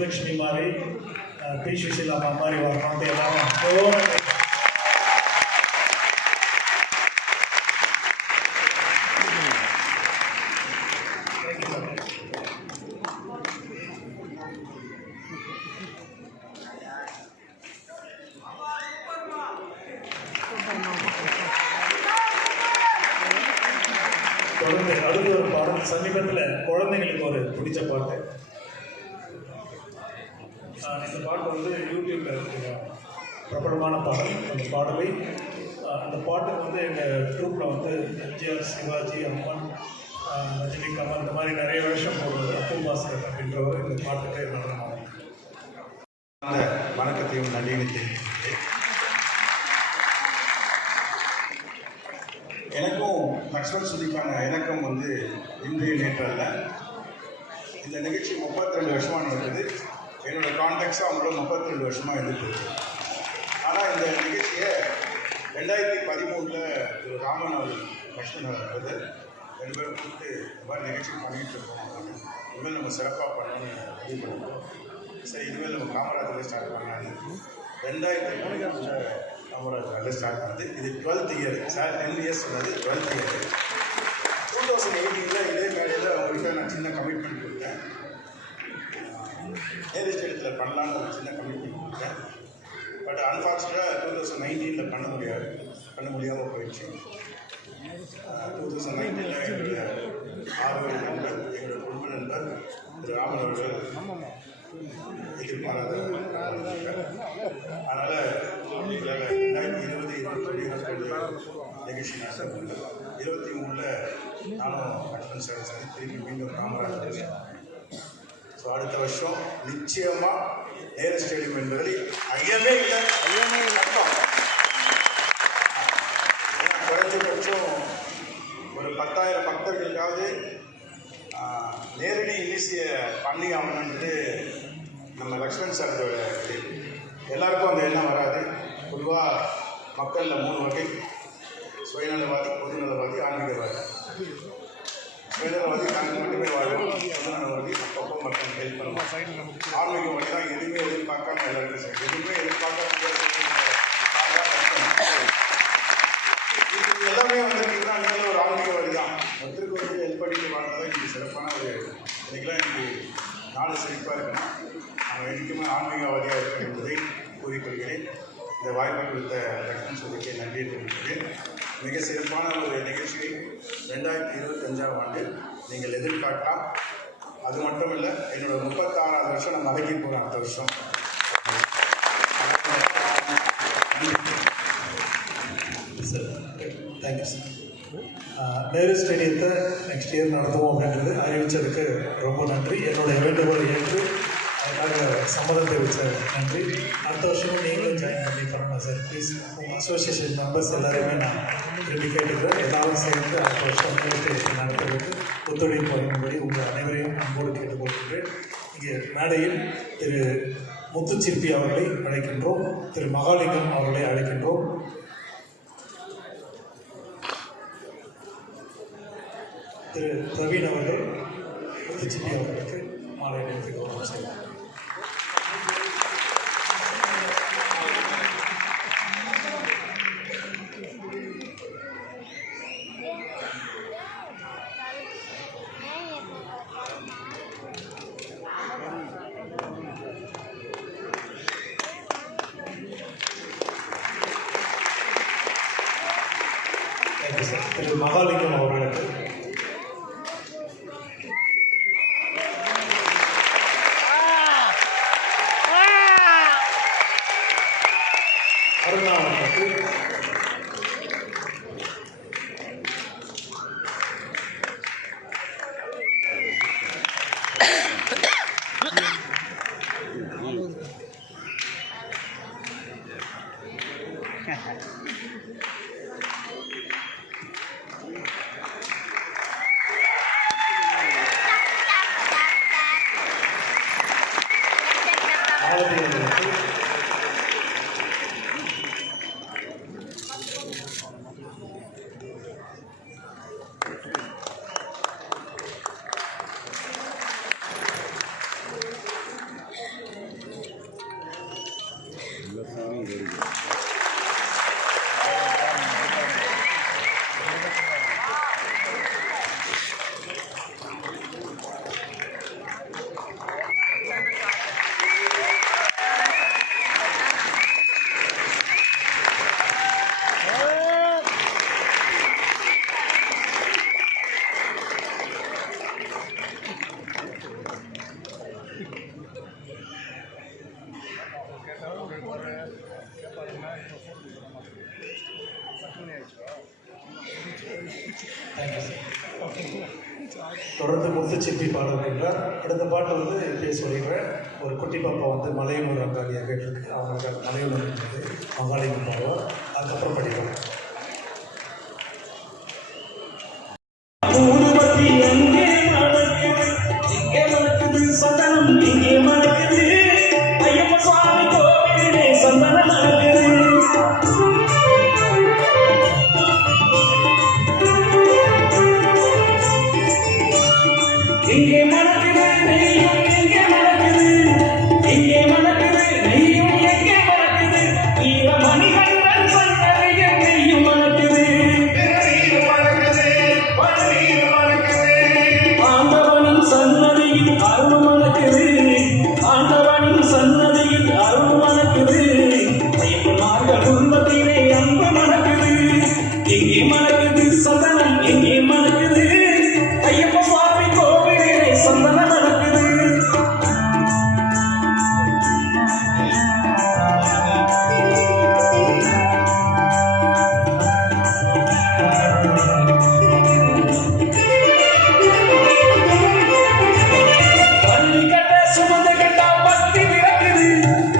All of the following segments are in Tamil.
சுப்புலட்சுமி மாதிரி பி சுஷீலா மாதிரி வரணும் எல்லாரும் தொடர்ந்து அடுத்த ஒரு பாடம் சமீபத்தில் குழந்தைங்களுக்கு ஒரு பிடிச்ச பாட்டு. இந்த பாட்டு வந்து யூடியூப்ல பிரபலமான பாடல். அந்த பாடலை அந்த பாட்டுக்கு வந்து எங்கள் ட்ரூப்பில் வந்து எம்ஜிஆர், சிவாஜி, அம்மன், ரஜினி, கமல் இந்த மாதிரி நிறைய வேஷம் போடுறது அப்துல் பாஸ்கர் அப்படின்றவர் இந்த பாட்டுக்கு நடனம். அந்த வணக்கத்தையும் நன்றியும் தெரிவிக்கிறேன். எனக்கும் லக்ஷ்மண் சுதிக்கான இணக்கம் வந்து இன்றைய நேற்று அல்ல. இந்த நிகழ்ச்சி 32 வருஷமாக நடக்குது. என்னோடய கான்டாக்ட்ஸும் அவங்களோட 32 வருஷமாக இருந்துட்டு. ஆனால் இந்த நிகழ்ச்சியை 2013 திரு ராமன் அவர்கள் லக்ஷ்மண் அவர்கள் 2 பேரும் கூப்பிட்டு இந்த மாதிரி நிகழ்ச்சி பண்ணிகிட்டு இருக்கோம், இனிமேல் நம்ம சிறப்பாக பண்ணணும்னு முடிவு பண்ணிட்டோம். சரி, இனிமேல் நம்ம காமராஜரில் ஸ்டார்ட் பண்ணலான்னு 2013 காமராஜரில் ஸ்டார்ட் பண்ணுது. இது 12th இயர். சார் 10 இயர்ஸ் சொன்னது 12th இயர். 2018 இதே மேடையில் அவங்கள்ட்ட நான் சின்ன கமிட்மெண்ட் கொடுத்தேன். நேரு ஸ்டேடியத்தில் பண்ணலான்னு ஒரு சின்ன கமிட்மெண்ட் கொடுத்தேன். பட் அன்ஃபார்ச்சுனேட்டாக 2019 பண்ண முடியாமல் போயிடுச்சு. 2019 எங்களுடைய ஆர்வ நண்பர், எங்களுடைய குடும்ப நண்பர் திரு ராமன் அவர்கள் எதிர்பாராத. அதனால் எங்களால் 2020, 2021 நிகழ்ச்சி நடத்தப்பட்டு 23 நானும் லக்ஷ்மண் சார் திரும்பி மீண்டும் காமராஜர். ஸோ அடுத்த வருஷம் நிச்சயமாக நேரு ஸ்டேடியம் என்பதில் ஐயமே இல்லை. அர்த்தம் குறைஞ்சபட்சம் ஒரு 10,000 பக்தர்களுக்காவது நேரடி இனிசிய பண்ணி ஆகணுன்றது நம்ம லக்ஷ்மண் சாரோட எல்லாருக்கும் அந்த எண்ணம் வராது. பொதுவாக மக்களில் 3 வகை: சுயநலவாதி, பொதுநலவாதி, ஆன்மீகவாதி. சுயநலவாதி தனக்கு மட்டுமே வாழும், பொதுநலவாதி அப்பப்போ மக்கள் ஹெல்ப் பண்ணுவோம். ஆன்மீகவாதி தான் எதுவுமே எதிர்பார்க்காம எல்லாருக்கும் சரி, எதுவுமே எதிர்பார்க்காம எல்லாமே வந்துருக்கீங்கன்னா நீங்களும் ஒரு ஆன்மீகவாதி தான். ஒருத்தருக்கு வந்து ஹெல்ப் பண்ணிட்டு வாழ்ந்ததான் இன்னைக்கு சிறப்பான ஒரு இன்னைக்கெல்லாம் இன்னைக்கு நாடு சிறப்பாக இருக்குன்னா நம்ம என்றைக்குமே ஆன்மீகவாதியாக இருக்க என்பதை கூறிக்கொள்கிறேன். இந்த வாய்ப்பை கொடுத்த லக்ஷ்மண் சுதிக்கு நன்றியை தெரிவிக்கிறேன். மிக சிறப்பான ஒரு நிகழ்ச்சியை 2025ஆம் ஆண்டு நீங்கள் எதிர்காட்டலாம். அது மட்டும் இல்லை, என்னோட 36வது வருஷம் நான் மடக்கி போகிறேன் அடுத்த வருஷம். Thank you sir. நேரு ஸ்டேடியத்தை நெக்ஸ்ட் இயர் நடத்துவோம் அப்படின்றது அறிவித்ததுக்கு ரொம்ப நன்றி. என்னுடைய வேண்டுகோளை ஏற்று அதுக்காக சம்மதம் தெரிவித்த நன்றி. அடுத்த வருஷமும் நீங்களும் ஜாயின் பண்ணி பண்ணணும் சார் ப்ளீஸ். உங்கள் அசோசியேஷன் மெம்பர்ஸ் எல்லாருமே நான் திரும்பி கேட்டுக்கிறேன். எல்லாரும் சேர்ந்து அடுத்த வருஷம் நேரு ஸ்டேடியத்தை நடத்துவதற்கு ஒத்துழைப்பு வழங்கும்படி உங்கள் அனைவரையும் அன்போடு கேட்டுக்கொள்கின்றேன். இங்கே மேடையில் திரு முத்துச்சிற்பி அவர்களை அழைக்கின்றோம், திரு மகாலிங்கம் அவர்களை அழைக்கின்றோம். திரு பிரவீன் அவர்கள் முத்துச்சிற்பி அவர்களுக்கு மாலை அணிவித்து கௌரவம் செய்வார். திரு மகாலிங்கம் அவர்களுக்கு அருணா அவர்களுக்கு தேங்க்யூ சார். தொடர்ந்து முத்துச்சிப்பி பாட இருக்கின்றார். அடுத்த பாட்டு வந்து இப்படியே சொல்லிடுறேன். ஒரு குட்டி பாப்பா வந்து மலையனூர் அங்காளியாக கேட்டிருக்கு. அவங்களுக்கு அது மலையனூர் இருந்தது. அங்காளிக்கு பாடுவார். அதுக்கப்புறம் படிக்கிறேன். ஊதுபத்தி எங்கே மணக்குது, எங்கே மணக்குது சந்தனம், எங்கே மணக்குது ஐயப்ப சுவாமி கோவிலே சந்தனம் மணக்குது. எங்கே மணக்குது நெய்யும், எங்கே மணக்குது, எங்கே மணக்குது நெய்யும், எங்கே மணக்குது வீரமணிகண்டன் சந்ததியில் நெய்யும் மணக்குது. ஆண்டவனின் சன்னதியில் அருள் மணக்குது, ஆண்டவனின் சன்னதியில் அருள் மணக்குது. ஐயப்பனார்கள் உள்ளத்திலே அன்பு மணக்குது. எங்கே மணக்குது சந்தனம், எங்கே மணக்குது ஐயப்ப சுவாமி கோவிலே சந்தனம் மணக்குது. பள்ளி கட்ட சுமந்து கட்டா பக்தி பிறக்குது,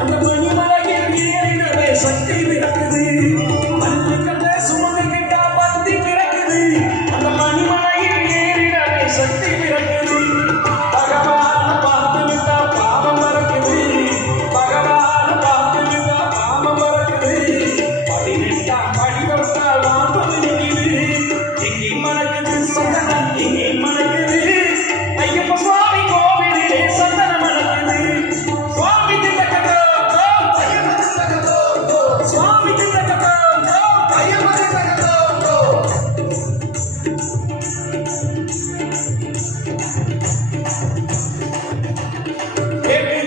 அந்த மணிமலையில் ஏறினவே சக்தி பிறக்குது. பள்ளி கட்ட சுமந்து கட்டா பக்தி பிறக்குது, அந்த மணிமலையில் ஏறினவே சக்தி பிறக்குது. பகவான பார்த்து விட்டா பாவம் மறக்குது, பகவான பார்த்து விட்டா பாவம் மறக்குது. பதினெட்டா படிவத்தால் வாழ்வு நிற்குது. எங்கே மணக்குது சந்தனம், எங்கே மணக்குது ஐயப்ப சுவாமி கோவிலே சந்தனம் மணக்குது. சுவாமி திண்டகதோ, ஐயப்ப திண்டகதோ, சுவாமி திண்டகதோ, ஐயப்ப திண்டகதோ.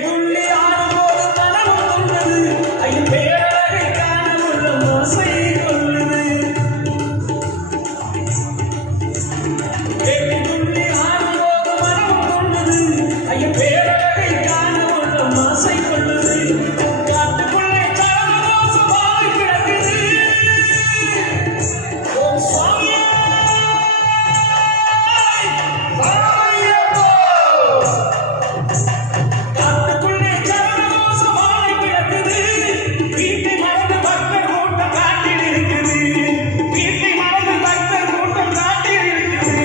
துள்ளி ஆடும்போது மனம் துள்ளுது, ஐயன் பேரழகை காண உள்ளம் ஆசை கொள்ளுது. துள்ளி ஆடும்போது மனம் துள்ளுது, ஐயன் பேரழகை காண உள்ளம் ஆசை கொள்ளுது. காட்டுக்குள்ளே சாரவாசம் வாழ கிடக்குது. ஓம் சுவாமியே சரணமையப்போ. காட்டுக்குள்ளே சரணவாசம் வாழ கிடக்குது. வீட்டை மறந்து பக்தர் கூட்டம் காட்டில் இருக்குது. வீட்டை மறந்து பக்தர் கூட்டம் காட்டில் இருக்குது.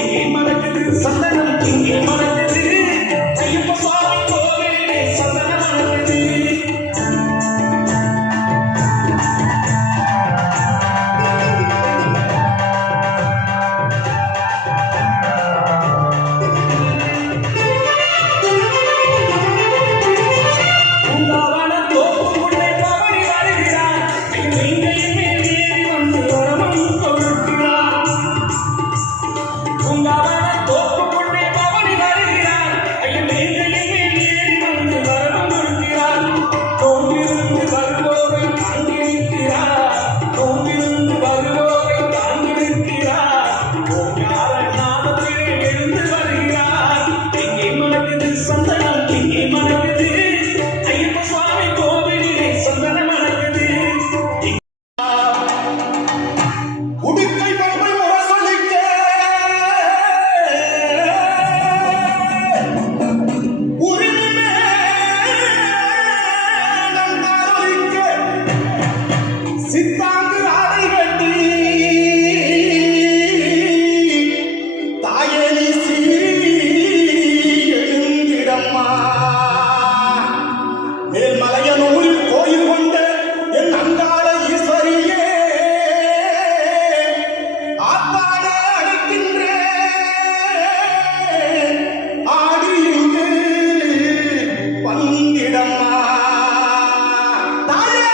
எங்கே மணக்குது சந்தனம், எங்கே மணக்குது ஐயப்ப சுவாமி கோவிலே சந்தனம் மணக்குது. பூங்காவன தோப்புக்குள்ளே பவனி வருகிறார். நீங்கையின் மேல் ஏறி வந்து வரமும் கொடுக்கிறார். பூங்காவன தோப்புக்குள்ளே பவனி வருகிறார். நீங்கையின் மேல் ஏறி வந்து வரமும் கொடுக்கிறார். தோங்கிருந்து வருவோரை தாங்கி நிற்கிறார். தோங்கிருந்து வருவோரை தாங்கி நிற்கிறார். ஓங்கார நாதத்திலே எழுந்து வருகிறார். எங்கே மணக்குது சந்தனம், எங்கே மணக்குது ஐயப்ப சுவாமி கோவிலே சந்தனம் மணக்குது. உடுக்கை பம்பை முரசொலிக்க, உரிமை மேளம் தாரொலிக்க, சித்தாங்கு ஆடை கட்டி தாயனி சீறி எழுந்திடம்மா. மேல்மலையனூரில் கோயில் கொண்ட என் அங்காள ஈஸ்வரியே, ஆத்தாட அழைக்கின்றேன், ஆடி இங்கு வந்திடம்மா. தாயே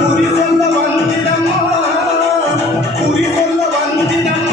குறி சொல்ல வந்திடம்மா, குறி சொல்ல வந்திடம்மா.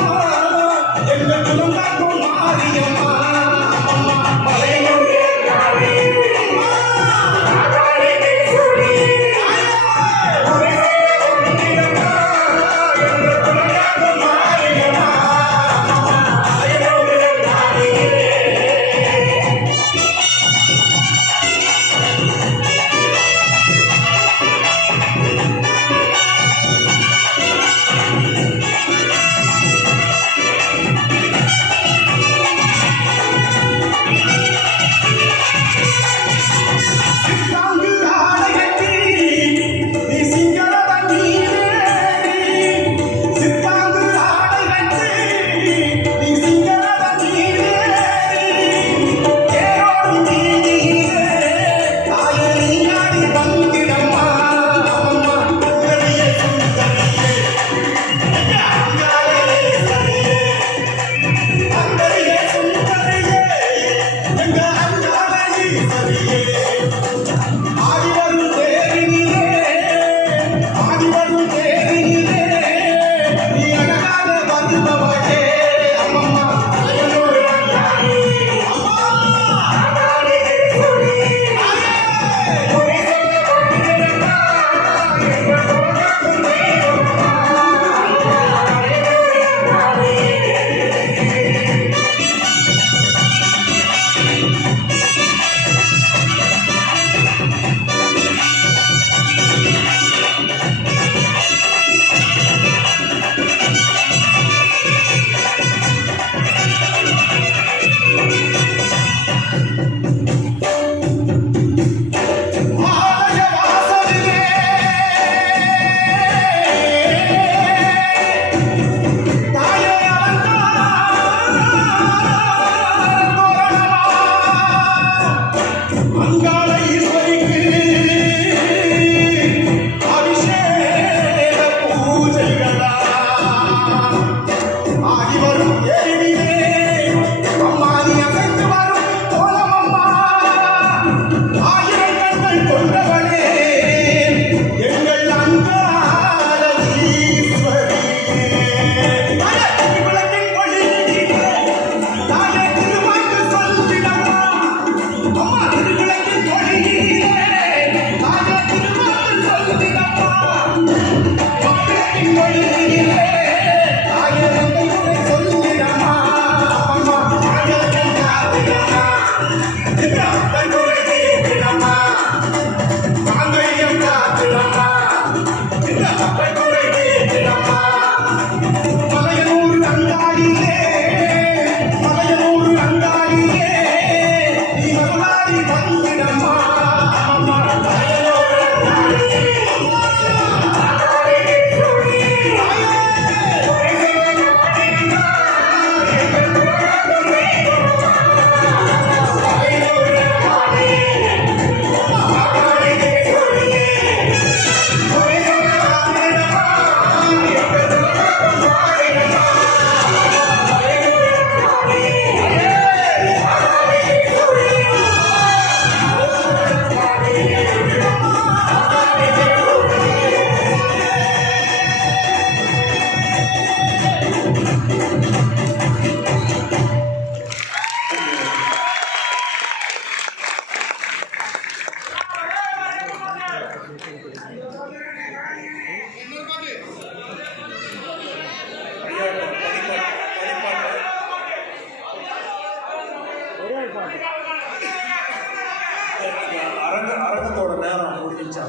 அரங்கத்தோட நேரம் முடிஞ்சிச்சா?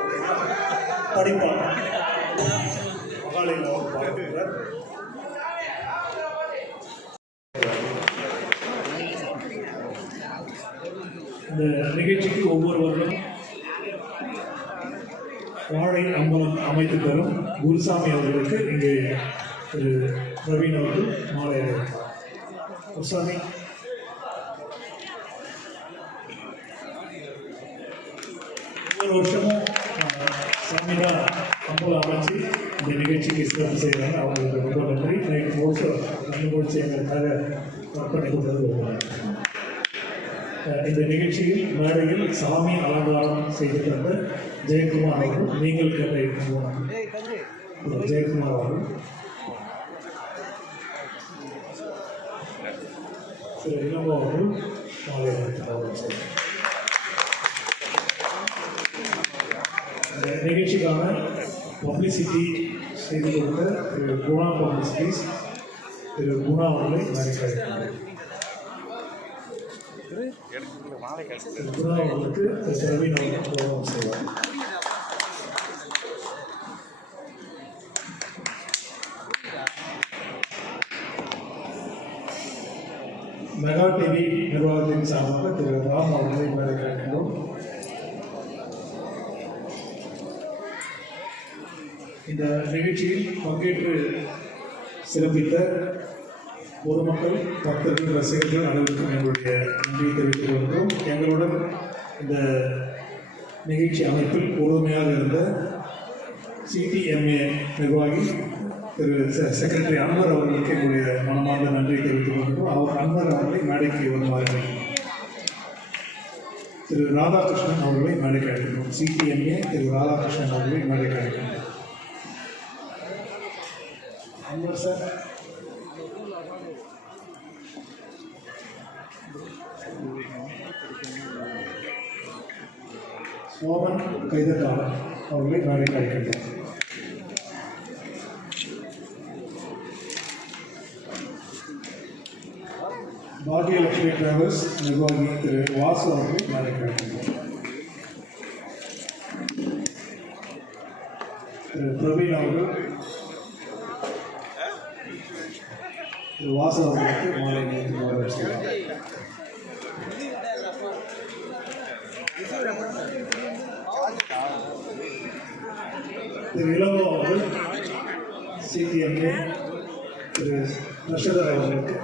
ஓகேங்களா? படிப்பாங்க மகாலிங்க ஒரு பாடுகிறார். இந்த நிகழ்ச்சிக்கு ஒவ்வொரு வருடம் வாழை அம்பலம் அமைத்து தரும் குருசாமி அவர்களுக்கு இங்கே திரு பிரவீன் அவர்கள் மாலை அணிவித்தார். குருசாமி, ஒவ்வொரு வருஷமும் சாமி தான் அம்பலம் அமைச்சு இந்த நிகழ்ச்சிக்கு சிறப்பு செய்கிறாங்க. அவங்களுக்கு ரொம்ப நன்றி. நைட்டு வருஷம் நிகழ்ச்சி எங்களுக்காக பண்ணி கொடுத்தது ரொம்ப நன்றி. இந்த நிகழ்ச்சியில் மேடையில் சாமி அலங்காரம் செய்து தந்த ஜெயக்குமார் அவர்கள், நீங்கள் கேட்ட ஜெயக்குமார் அவர்கள், திரு இளங்கோ அவர்கள் மாலை அணிவித்தார். இந்த நிகழ்ச்சிக்கான பப்ளிசிட்டி செய்து கொடுத்த திரு குணா பப்ளிசிட்டிஸ் திரு குணா அவர்களை மதிக்கிறார். குணா அவர்களுக்கு பிரவீன் அவர்கள் கௌரவம் செய்வார். மெகா டிவி நிர்வாகத்தின் சார்பாக திரு ராம் அவர்களை மதிக்கிறோம். இந்த நிகழ்ச்சியில் பங்கேற்று சிறப்பித்த பொதுமக்கள், பக்தர்கள், ரசிகர்கள் அனைவருக்கும் எங்களுடைய நன்றியை தெரிவித்துக் கொள்கிறோம். எங்களுடன் இந்த நிகழ்ச்சி அமைப்பில் உறுதுணையாக இருந்த சிடிஎம்ஏ நிர்வாகி திரு செக்ரட்டரி அன்வர் அவர்களுக்கு எங்களுடைய மனமார்ந்த நன்றியை தெரிவித்துக் கொள்கிறோம். அவர் அன்வர் அவர்களை மேடைக்கு வருவார்கள். திரு ராதாகிருஷ்ணன் அவர்களை மேடைக்கு அழைக்கிறோம். சிடிஎம்ஏ திரு ராதாகிருஷ்ணன் அவர்களை மேடைக்கு அழைக்கிறோம். அன்வர் சார், சோமன் கைதக்காரன் அவர்களை மேடைக்கு அழைக்கின்றோம். பாகியலட்சுமி டிராவல்ஸ் நிர்வாகி திரு வாசு அவர்களை மேடைக்கு அழைக்கின்றோம். திரு பிரவீன் அவர்கள் திரு வாசு அவர்களுக்கு மாலை கௌரவம் செய்வார். திரு இளங்கோ அவர்கள் சிடிஎம்ஏ திரு நஷதர் அவர்களுக்கு,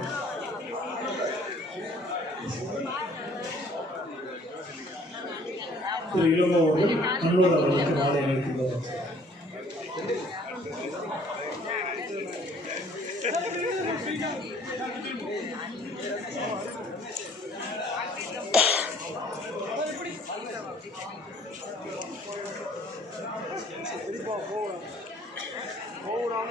திரு இளங்கோ அவர்கள் அன்வர் அவர்களுக்கு மாலை அணிவித்துள்ளார். போகலாம்